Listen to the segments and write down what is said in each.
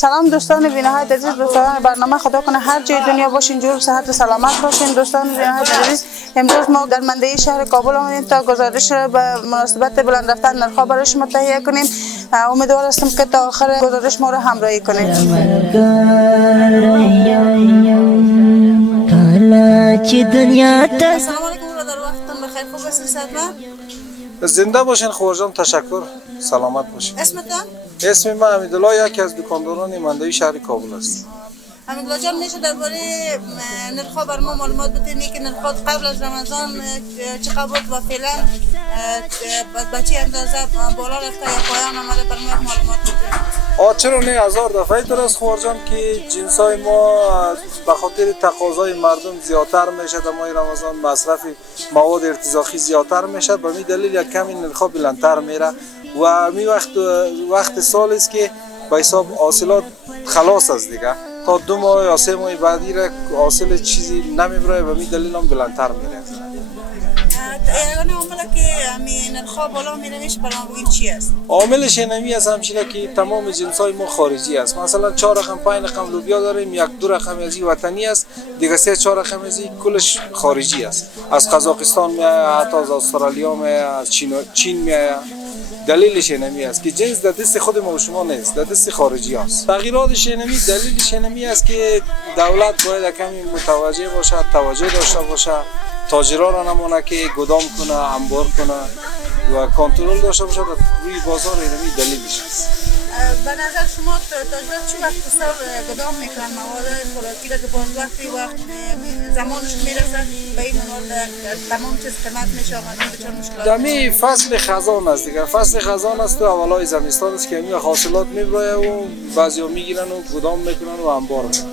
سلام دوستان بین‌نهایت عزیز، دوستان برنامه، خدا کنه هر جای دنیا باشین جور صحت و سلامت باشین. دوستان بین‌نهایت عزیز، امروز ما در منطقه شهر کابل آمدیم تا گزارش را به مناسبت بلند رفتن نرخ‌ها برای شما تهیه کنیم. امیدوار هستم که تا آخر گزارش ما را همراهی کنید. سلام علیکم برادر، وقتتون بخیر، خوب هستین؟ صحتمند؟ زنده باشین خوارجان، تشکر، سلامت باشین. اسمتان؟ اسم من حمیدالله، یکی از دکانداران منطقه شهر کابل است. حمیدالله جان، میشه درباره نرخ‌ها بر ما معلومات بدین که نرخ‌ها قبل از رمضان چقدر بود و فعلا به چه اندازه بالا رفته یا پایان آمده؟ بر ما معلومات بدین. چرا نه، هزار دفعه در است خوارجان که جنسای ما به خاطر تقاضای مردم زیادتر میشه. در ماه رمضان مصرف مواد ارتزاقی زیادتر میشه، به می دلیل یک کمی نرخ‌ها بلندتر میره و می وقت سال است که به حساب حاصلات خلاص است دیگه. تا 2 ماه یا 3 ماه بعدی را حاصل چیزی نمیبره و می دلیل هم بلندتر میره. یعنی عاملی که همین نرخ‌ها بالا میره میشه برای ما بگید چی است؟ عاملش اینمی است همچنین که تمام جنسای ما خارجی است. مثلا 4 رقم 5 رقم لوبیا داریم، 1-2 رقم از این وطنی است، دیگه 3-4 رقم از این کلش خارجی است. از قزاقستان میاد، حتی از استرالیا میاد، از چین میاد. دلیلش اینمی است که جنس در دست خود ما و شما نیست، در دست خارجی است. تغییراتش اینمی، دلیلش اینمی است که دولت باید کمی متوجه باشه، توجه داشته باشه، تاجران را نمونه که گدام کنه، انبار کنه و کنترل داشته باشه روی بازار. اینمی دلیلش است. به نظر شما تاجران چه وقت سال گدام میکنن مواد خوراکی را که باز وقت زمانش میرسه به این مواد تمام چیز قیمت میشه آمده به چه مشکلات؟ دمی فصل خزان است دیگه. فصل خزان است و اولای زمستان است که این حاصلات میبره و بعضیا میگیرن و گدام میکنن و انبار میکنن.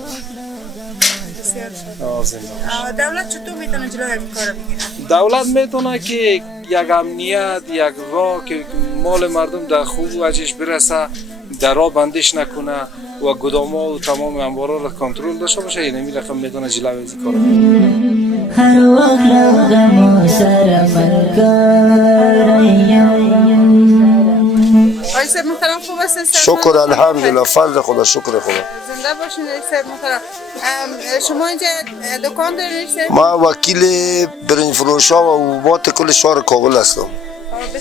دولت چطور میتونه جلوی این کار بگیره؟ دولت میتونه که یک امنیت، یک راه که مال مردم در خوب وجهش برسه، در راه بندش نکنه و گدام‌ها و تمام انبارا را کنترل داشته باشه. اینمی رقم میتونه جلوی این کار بگیره. هر وقت لغم سر آقای صاحب محترم، خوب هستین؟ شکر الحمدلله، فضل خدا، شکر خدا. زنده باشین آقای صاحب محترم. شما اینجا دکان دارید؟ ما وکیل برنج فروشا و حبوبات کل شهر کابل هستم،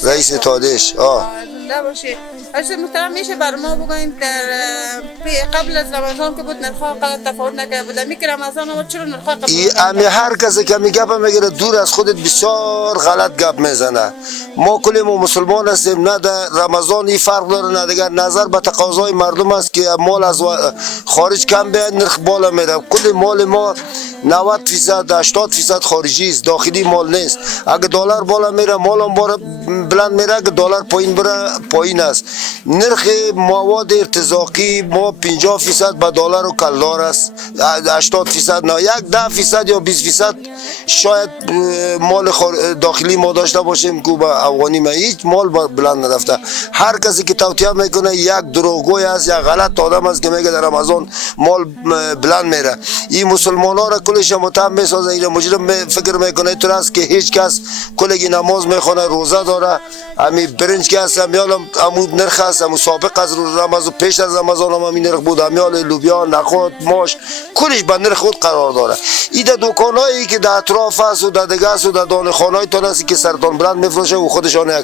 رئیس اتحادیه‌اش. زنده باشید. آقای صاحب محترم، میشه بر ما بگوین در قبل از رمضان که بود نرخ‌ها قدر تفاوت نکرده بود، که رمضان آمد چرا نرخ‌ها قبل؟ هر کسی که میگه میگه دور از خودت بسیار غلط گپ میزنه. ما کلی ما مسلمان هستیم، نه در رمضان این فرق داره نه دیگر. نظر به تقاضای مردم است که مال از خارج کم بیاد، نرخ بالا میره. کل مال ما 90% 80% خارجی است، داخلی مال نیست. اگه دلار بالا میره مال هم بالا بلند میره، اگه دلار پایین بره پایین است. نرخ مواد ارتزاقی ما 50% به دلار و کلدار است، 80% نه، 10% یا 20% شاید مال داخلی ما داشته باشیم که به افغانی ما هیچ مال بلند نرفته. هر کسی که توطئه میکنه یک دروغگوی است، یک غلط آدم است که میگه در رمضان مال بلند میره. این مسلمان ها را کلش متهم میسازه. این مجرم فکر میکنه اینطور است که هیچ کس کلگی نماز میخونه، روزه داره، همین برنج که هست همیال همون نرخ است، همون سابق از رمضان، پیش از رمضان هم همین نرخ بود. همیال لوبیا، نخود، ماش کلش به نرخ خود قرار داره. این دکانایی که در اطراف است و در دیگه است و در دانه خانه‌های تان است که سرطان بلند میفروشه و خودشان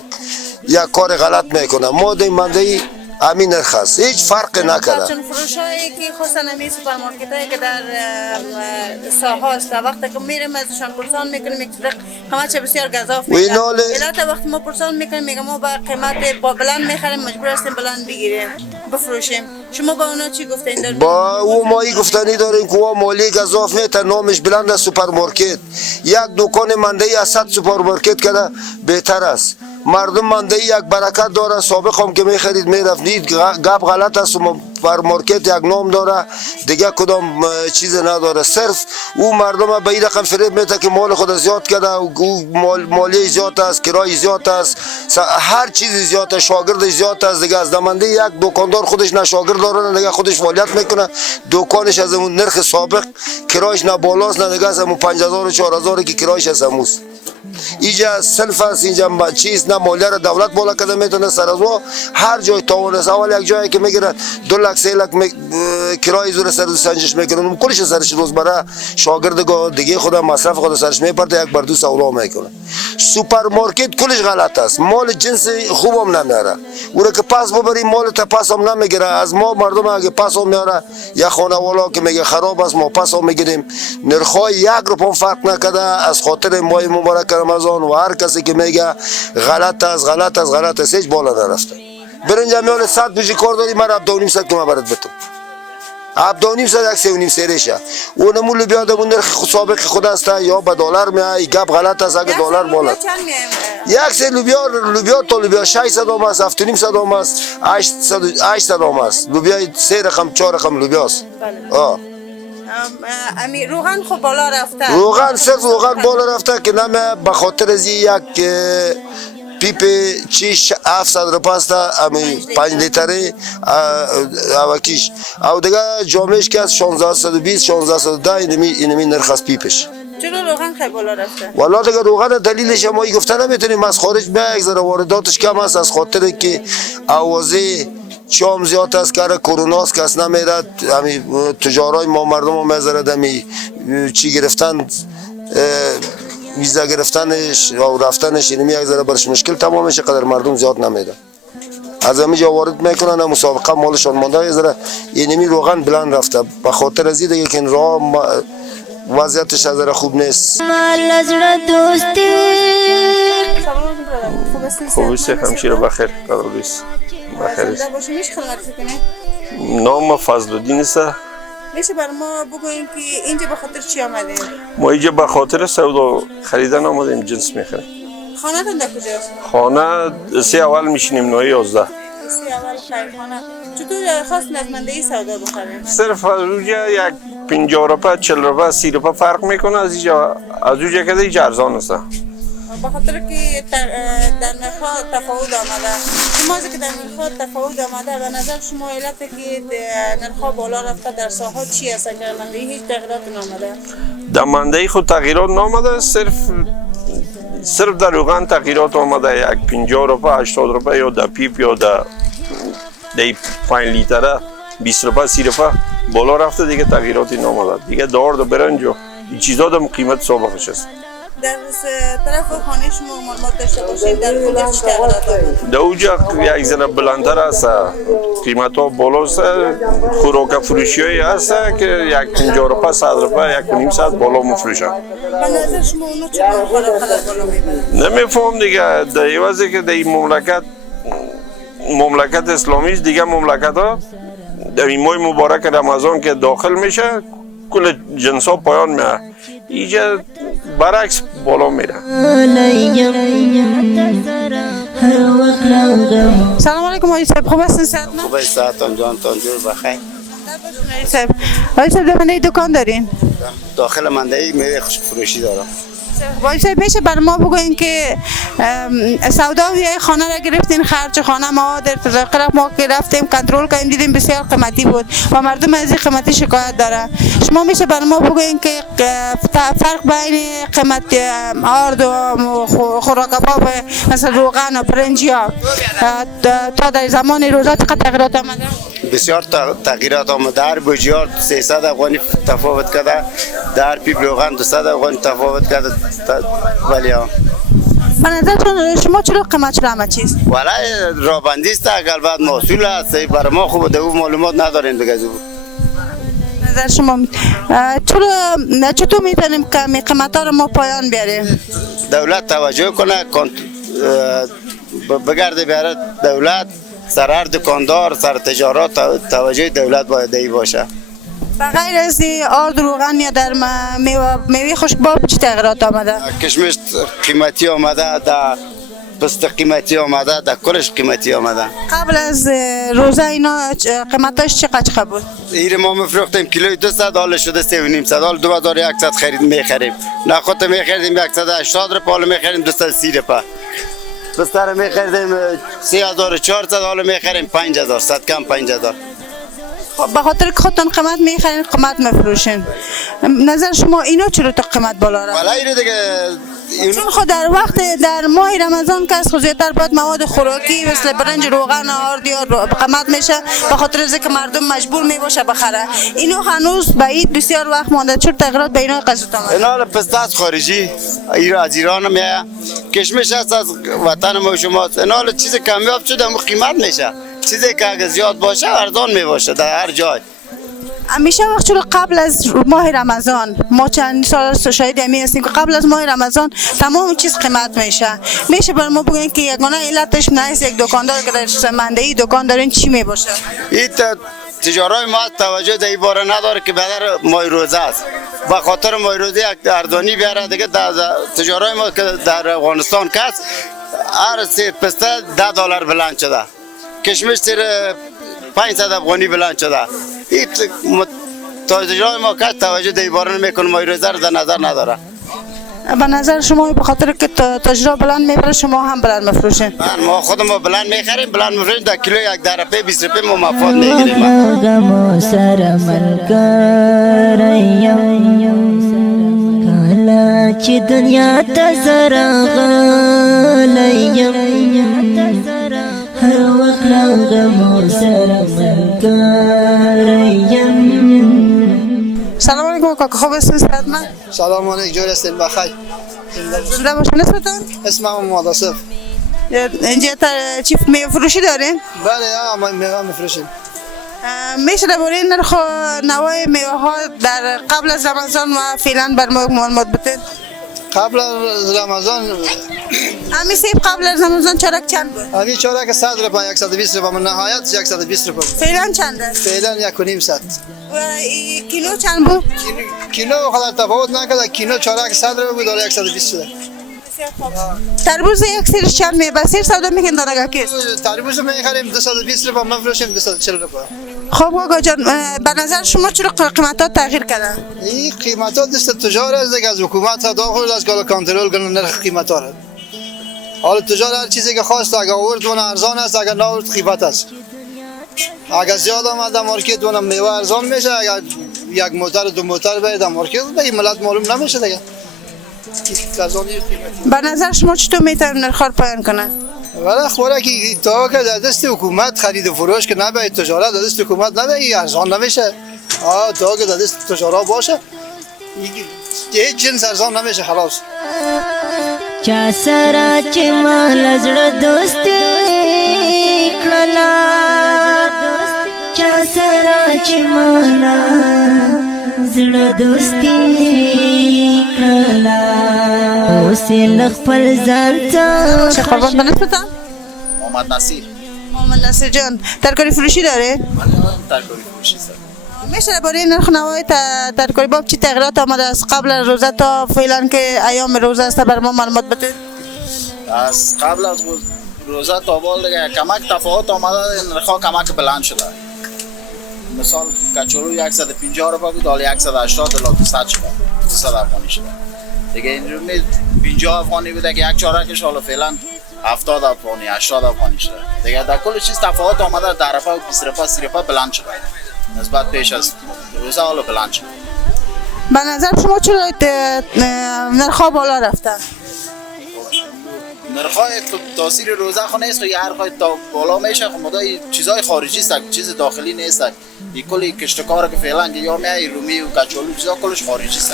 یک کار غلط میکنه. ما در منطقه همین نرخ است، هیچ فرق نکرده. چون فروشایی که خصوصا همین سوپرمارکتایی که در ساحه است، وقتی که میریم ازشان پرسان میکنیم یک قیمت بسیار گزاف میگن. البته وقتی ما پرسان میکنیم میگم ما با قیمت با بلند میخریم، مجبور هستیم بلند بگیریم بفروشیم. شما با اونا چی گفتین؟ با او ما این گفتنی داریم که مالی گزاف میته، نامش بلند است سوپرمارکت. یک دکان منطقه‌ای از 100 سوپرمارکت کنه بهتر است. مردم منطقه‌ای یک برکت داره. سابق هم که میخرید میرفت، گپ غلط است. سوپرمارکت یک نام داره، دیگه کدام چیز نداره. صرف او مردم به این رقم فریب میده که مال خود زیاد کرده، او مالی زیاد است، کرای زیاد است، هر چیز زیاد است، شاگرد زیاد است. دیگه از دمنده یک دکاندار خودش نه شاگرد داره نه دیگه خودش فعالیت میکنه، دکانش از اون نرخ سابق کرایش نه بالاست نه دیگه، از همون 5000 و 4000 که کرایش از هموست. اینجا سلف است، اینجا چیز نه مالیه را دولت بالا کرده میتونه سر از هر جای تاوان است. اول یک جایی که میگیره 2 لک 3 لک کرای زور سر سنجش میکنه، کلش سرش روزمره شاگرد دیگه خودم مصرف خود سرش میپرده، یک بر دو سودا میکنه. سوپرمارکت کلش غلط است، مال جنس خوبم نمیاره، اون که پاس ببری مال تا پاس هم نمیگیره. از ما مردم اگه پاس هم میاره یا خانوالا که میگه خراب است ما پاس هم میگیریم. نرخای 1 روپیه فرق نکرده از خاطر ماه مبارک رمضان و هر کسی که میگه غلط است هیچ بالا نرفته. برنج میال 100 بجی کار داری، من 7.5 که من برات بتم 7.5 1 سریشه اونمون لوبیا دمون نرخ سابق خود است یا به دلار میای گپ غلط است. اگه دلار بالا یک سری لوبیا تو لوبیا 600 هم است، 7.5 هم است، 800 هم است. لوبیا 3 رقم 4 رقم لوبیاست. امی روغن خب بالا رفته، روغن صرف روغن بالا رفته که نمه به خاطر از یک پیپ چیش 700 روپیه است، امی 5 لیتره اوکیش او دیگه جامعش که از 1620 1610 اینمی نرخ از پیپش. چرا روغن خیلی بالا رفته؟ والا دیگه روغن دلیلش ما گفته نمیتونیم، از خارج میاد یک ذره وارداتش کم است از خاطر که اوازه شام زیاد است که کرونا است کس نمیره. همین تجارای ما مردم هم میذارد همی چی گرفتن ویزا گرفتنش و رفتنش اینمی یک ذره برش مشکل تمام میشه، قدر مردم زیاد نمیره از همینجا وارد میکنن. مسابقه مالشان مونده یک ذره اینمی روغن بلند رفته به خاطر از دیگه که راه وضعیتش از ذره خوب نیست. خوبیست همشیره بخیر قرارست بخیر. نام فضل‌الدین است. میشه بر ما بگوییم که اینجا به خاطر چی آمدیم؟ ما اینجا به خاطر سودا خریدن آمدیم، جنس میخریم. خانه تون در کجاست؟ خانه 3 اول میشینیم 9 11. 3 اول خانه. چطور خواست نزمنده سودا بخریم؟ صرف از اونجا یک 50 روپیه 40 روپیه 30 روپیه فرق میکنه، از اونجا که دیگه ارزان است. به خاطر که در نرخ‌ها تفاوت آمده. شما که در نرخ‌ها تفاوت آمده به نظر شما علت که نرخ‌ها بالا رفته در ساحات چی است که منده هیچ تغییرات نامده؟ در منده خود تغییرات نامده، صرف در روغن تغییرات آمده. یک 50 روپیه 80 روپیه یا در پیپ یا در 5 لیتره 20 روپیه 30 روپیه بالا رفته، دیگه تغییراتی نامده. دیگه دار و برنج و این چیزا هم قیمت سابقش است. در طرف خانه شما معلومات داشته باشید در خودش تغییرات آمده؟ در اونجا یک ذره بلندتر است، قیمت ها بالا است، خوراک فروشی هایی هست که یک 50 روپیه 100 روپیه 1.5 ساعت بالا مفروشن. به نظر شما اونا چقدر بالا میبرن؟ نمیفهم دیگه در عوضی که در این مملکت اسلامی است، دیگه مملکت ها در این ماه مبارک رمضان که داخل میشه کل جنس ها پایان میاد، اینجا برعکس بالا میره. سلام علیکم آقای صاحب، خوب هستین؟ خوب است جان جور بخیر. آقای صاحب در منده دکان دارین؟ داخل منده میوه خشک فروشی دارم. آقای صاحب میشه بر ما بگوین که سودای خانه را گرفتین، خرج خانه ما در تذکر ما که رفتیم کنترل کردیم دیدیم بسیار قیمتی بود و مردم از این قیمتی شکایت داره. شما میشه بر ما بگوین که فرق بین قیمت آرد و خوراک‌ها مثل روغن و برنج تا در زمان روزا چقدر تغییرات آمده؟ بسیار تغییرات آمده. در بوجیار 300 افغانی تفاوت کرده، در پیپ روغن 200 افغانی تفاوت کرده. ولی به نظر شما چرا قیمت شده همه چیز؟ ولی رابندی است، اگر بعد محصول است برای ما خوبه، در معلومات نداریم دیگه. نظر شما چطور میتونیم که قیمت ها رو ما پایان بیاریم؟ دولت توجه کنه، بگرده بیاره دولت، سر هر دکاندار سر تجارت توجه دولت باید ای باشه. بغیر از آرد روغن یا در میوه خشکباب چی تغییرات آمده؟ کشمش قیمتی آمده، در پست قیمتی آمده، در کلش قیمتی آمده. قبل از روزه اینا قیمتاش چقدر بود؟ ایر ما میفروختیم کیلوی 200، حالا شده 3.5 حالا 2100 خرید میخریم. نخود میخریدیم 180 روپیه، حالا میخریم 230 روپیه. پستر میخریدیم 3400، حالا میخریم 5000، صد کم 5000. به خاطر که خودتون قیمت میخرین قیمت میفروشین. نظر شما اینا چرا تا قیمت بالا رفت؟ ولی اینو دیگه چون خود در ماه رمضان کس خود زیادتر باید مواد خوراکی مثل برنج روغن آرد یا قیمت میشه به خاطر اینکه مردم مجبور میباشه بخره. اینو هنوز به عید بسیار وقت مانده. چون تغییرات به اینا قصد آمد؟ اینا پسته از خارجی از ایران میاد، کشمش هست از وطن ما شماست. اینا چیز کمیاب شده اما قیمت میشه، چیزی که اگه زیاد باشه ارزان میباشه در هر جای. همیشه وقت چون قبل از ماه رمضان ما چند سال شاهد همین هستیم که قبل از ماه رمضان تمام چیز قیمت میشه بر ما بگین که یگانه علتش نیست یک دکاندار که در مندهی دکان دارین چی میباشه؟ این تجارای ما توجه در این باره نداره که بدر ماه روزه است، به خاطر ماه روزه یک اردانی بیاره دیگه. تجارای ما که در افغانستان کس هر سه پسته $10 بلند شده، کشمش سر 500 افغانی بلند شده. این تجارای ما کس توجه در این باره نمیکنه، ماه روزه رو در نظر نداره. به نظر شما به خاطر که تاجرا بلند میبره شما هم بلند مفروشین؟ ما خودمون بلند میخریم، بلند مفروشیم. در کیلو یک درپه 20 روپیه ما مفاد میگیریم. کالا چې دنیا ته زره غلیم هر وخت له غمو سره ملګری. سلام علیکم کاکا، خوب هستین؟ صحت من؟ سلام علیکم، جور هستین؟ بخیر. زنده باشین. اسمتون؟ اسمم محمد آصف. اینجا چی میوه فروشی دارین؟ بله، ما میوه میفروشیم. میشه درباره نرخ نوع میوه ها در قبل از رمضان و فعلا بر ما معلومات بدین؟ قبل از رمضان همین سیب قبل از رمضان چارک چند بود؟ همین چارک 100 روپیه، 120 روپیه، من نهایت 120 روپیه. فعلا چنده؟ فعلا 1.5 صد. و کیلو چند بود؟ کیلو خدا تفاوت نکرده، کیلو چارک 100 روپیه بود، داره 120 شده. تربوز یک سیرش چند میبره؟ سیر سودا میکنن دانگاه کیست؟ تربوز میخریم 220 روپیه، من فروشیم 240 روپیه. خب آقا جان، به نظر شما چرا قیمتات تغییر کردن؟ این قیمتات دست تجار است دیگه، از حکومت ها داخل از کالا کنترل کنن نرخ قیمتا را. حالا تجار هر چیزی که خواست اگه آورد اون ارزان است، اگه نآورد قیمت است. اگه زیاد آمد در مارکت اون میوه ارزان میشه، اگه یک موتر دو موتر باید در مارکت به ملت معلوم نمیشه دیگه. به نظر شما چطور میتونیم نرخ رو پایان کنه؟ ولی خوراکی تا که در دست حکومت خرید و فروش که نباید، تجارت در دست حکومت نباید، ارزان نمیشه. تا که در دست تجارت باشه هیچ جنس ارزان نمیشه خلاص. چا سره چې مال زړه دوستي کړلا چا سره چې مال زړه دوستي کړلا اوس یې خپل ځان ته چه قربان بنسبتن؟ محمد نصیر. محمد نصیر جان، ترکاری فروشی داره؟ ترکاری فروشی است. میشه برای نرخ نوای ترکاری باب چی تغییرات آمده از قبل از روزه تا فعلا که ایام روزه است بر ما معلومات بده؟ از قبل از روزه تا بال دیگه کمک تفاوت آمده، نرخ‌ها کمک بلند شده. مثال کچالو 150 روپیه بود، حالا 180 الی 200 شده، 200 افغانی شده. دیگه این رو 50 افغانی بوده که یک چارکش حالا فعلا 70 افغانی 80 افغانی شده. دیگه در کل چیز تفاوت آمده، در روپیه و 20 روپیه 30 روپیه بلند شده. نسبت پیش از روزه حالا بلند شده. به نظر شما چرا نرخ‌ها بالا رفتن؟ نرخ‌های تاثیر روزه خو نیست، یا هر تا بالا میشه خو مدای چیزای خارجی است، چیز داخلی نیست. این کلی کشتکار که فعلا یا میای رومی و کچالو چیزا کلش خارجی است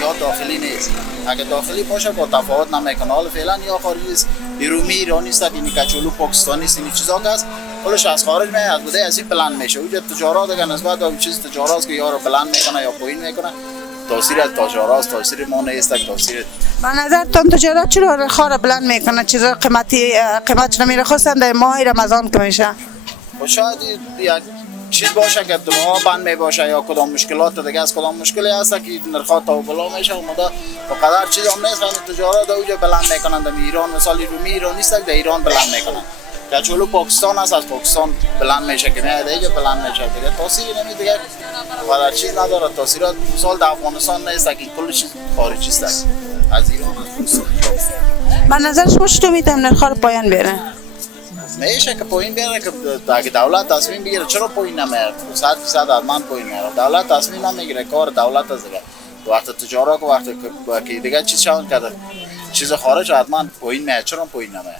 یا داخلی نیست. اگه داخلی باشه با تفاوت نمیکنه. حالا فعلا یا خارجی است، رومی ایرانی است، این کچالو پاکستانی است، این چیزا که است کلش از خارج میاد، از بوده از این بلند میشه. اونجا تجارت دیگه نسبت به چیز تجارت که یارو بلند میکنه یا پایین میکنه، تاثیر از تجارت تاثیر ما نیست. تاثیر به نظر تون تجارت چرا نرخ‌ها رو بلند میکنه؟ چیزا قیمت نمیره خواستن در ماه رمضان که میشه؟ شاید یک چیز باشه که دماغ بند می باشه یا کدام مشکلات دیگه از کدام مشکلی هست که نرخ‌ها تا بالا میشه. اومده با قدر چیز هم نیست که تجارت اونجا بلند میکنن. در ایران مثلا رومی ایرانی است در ایران بلند میکنن. کچالو پاکستان است، از پاکستان بلند میشه که میاد دیگه بلند میشه دیگه. تاثیری نمیده دیگه، قدر چیز نداره. تاثیرات مثال در افغانستان نیست که کل چیز خارجی است. از ایران است. به نظر شما چطور میتونیم نرخ‌ها رو پایان بیاره؟ میشه که پایین بیاره که اگه دولت تصمیم بگیره. چرا پایین نمیاره؟ 100% حتما پایین میاره. دولت تصمیم نمیگیره، کار دولت است دیگه. وقت تجارت وقت که دیگه چیز شون کرده چیز خارج حتما پایین میاد، چرا پایین نمیاد؟